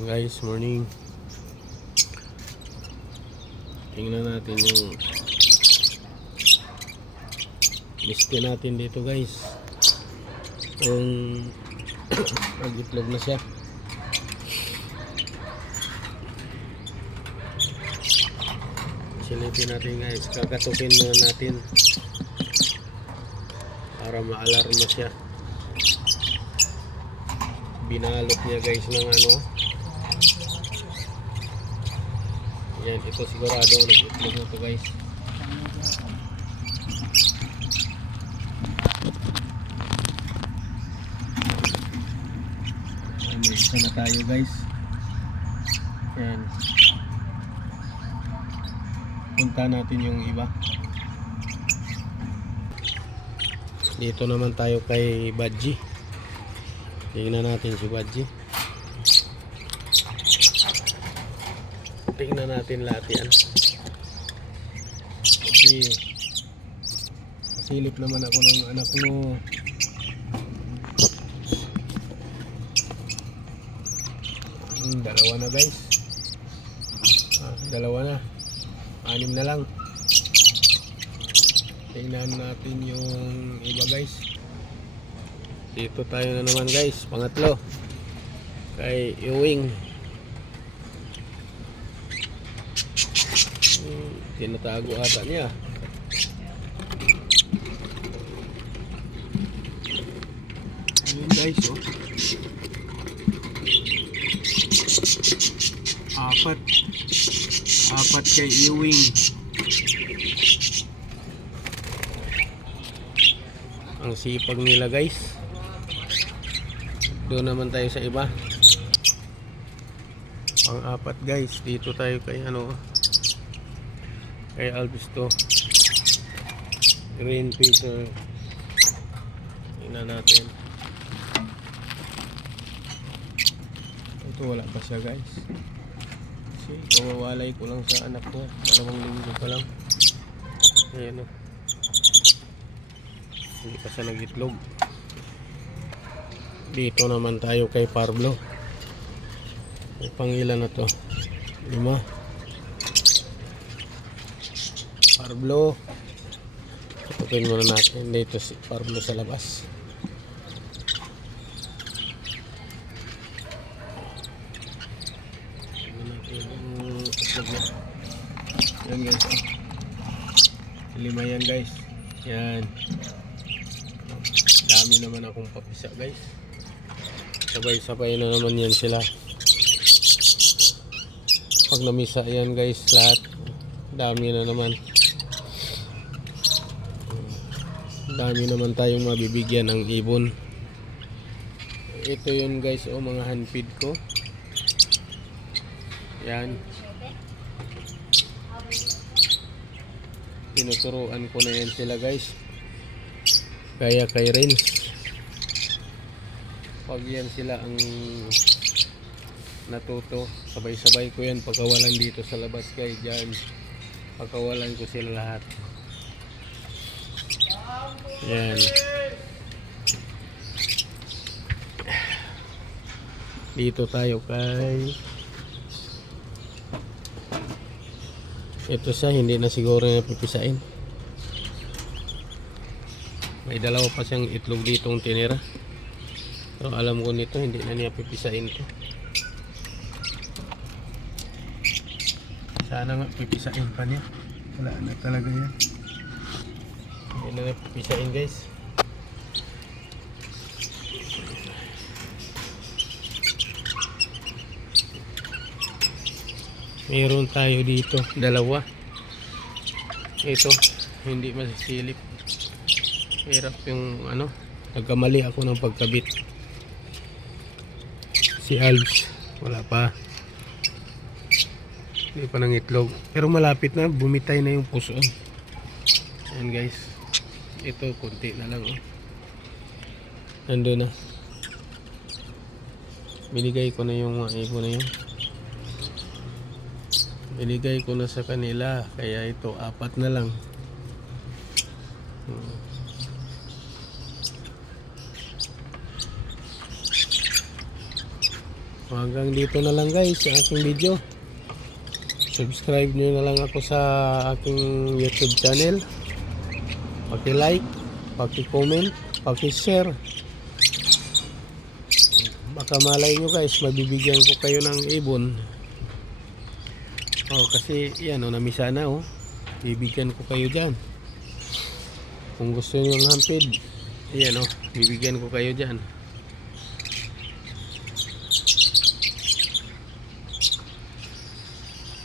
Guys, morning. Tingnan natin yung liste natin dito, guys. Kung mag-itlog na siya. Silipin natin, guys. Kakatukin muna natin para ma-alarma siya. Binalot niya, guys, ng ano. Yan, ito sigurado nag-itlog na to, guys. Mag-isa na tayo, guys. Yan. Punta natin yung iba. Dito naman tayo kay Badji. Tingnan natin si Badji. Tingnan natin lahat yan. Kasi kasilip naman ako ng anak mo. Dalawa na, guys. Dalawa na. 6 na lang. Tingnan natin yung iba, guys. Dito tayo na naman, guys. Pangatlo. Kay Ewing. Tinatago ata niya. Ayun, guys, oh. Apat kay Ewing. Ang sipag nila, guys. Doon naman tayo sa iba. Pang-apat, guys. Dito tayo kay ano, kay Albisto. Green Pacer. Tingnan natin. Ito wala pa siya, guys. Kasi kawawalay ko lang sa anak ko. 2 linggo pa lang. Ayan o. Hindi pa siya nag-itlog. Dito naman tayo kay Pablo. May pangilan na to? 5. Pablo. Tutukin muna natin dito si Pablo sa labas. Yan, guys. 5 yan, guys. Yan. Dami naman akong papisa, guys. Sabay-sabay na naman yan sila. Pag namisa yan, guys, lahat. Dami na naman. Dami naman tayong mabibigyan ng ibon. Ito yun, guys, o mga handfeed ko. Yan. Tinuturuan ko na yan sila, guys. Kaya kay Renz, pag yan sila ang natuto, sabay-sabay ko yan pagkawalan dito sa labas, kay dyan pagkawalan ko sila lahat. Yan. Dito tayo kay ito siya, hindi na siguro na pipisain. May dalawa pa siyang itlog ditong tinira. Pero alam ko nito, hindi na niya pipisain to. Sana nga pipisain pa niya. Wala na talaga yan. Hindi na niya pipisain, guys. Meron tayo dito, 2. Ito, hindi masisilip. Hirap yung ano, nagkamali ako ng pagkabit. Si Alves, wala pa. Hindi pa nang itlog. Pero malapit na, bumitay na yung puso. Ayan, guys. Ito, konti na lang. Nandun na. Binigay ko na yung mga ibon na yun. Binigay ko na sa kanila. Kaya ito, 4 na lang. Hanggang dito na lang guys sa aking video. Subscribe nyo na lang ako sa aking YouTube channel. Paki-like, paki-comment, paki-share. Baka malay nyo guys, mabibigyan ko kayo ng ibon. Kasi yan namisa na bibigyan ko kayo dyan. Kung gusto nyo ng hampid, ayan bibigyan ko kayo dyan.